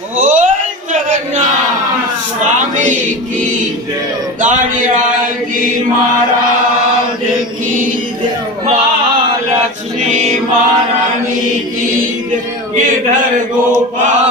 बोल जगन्नाथ स्वामी की दाड़ीराय जी महाराज की महालक्ष्मी महारानी की गिरधर गोपाल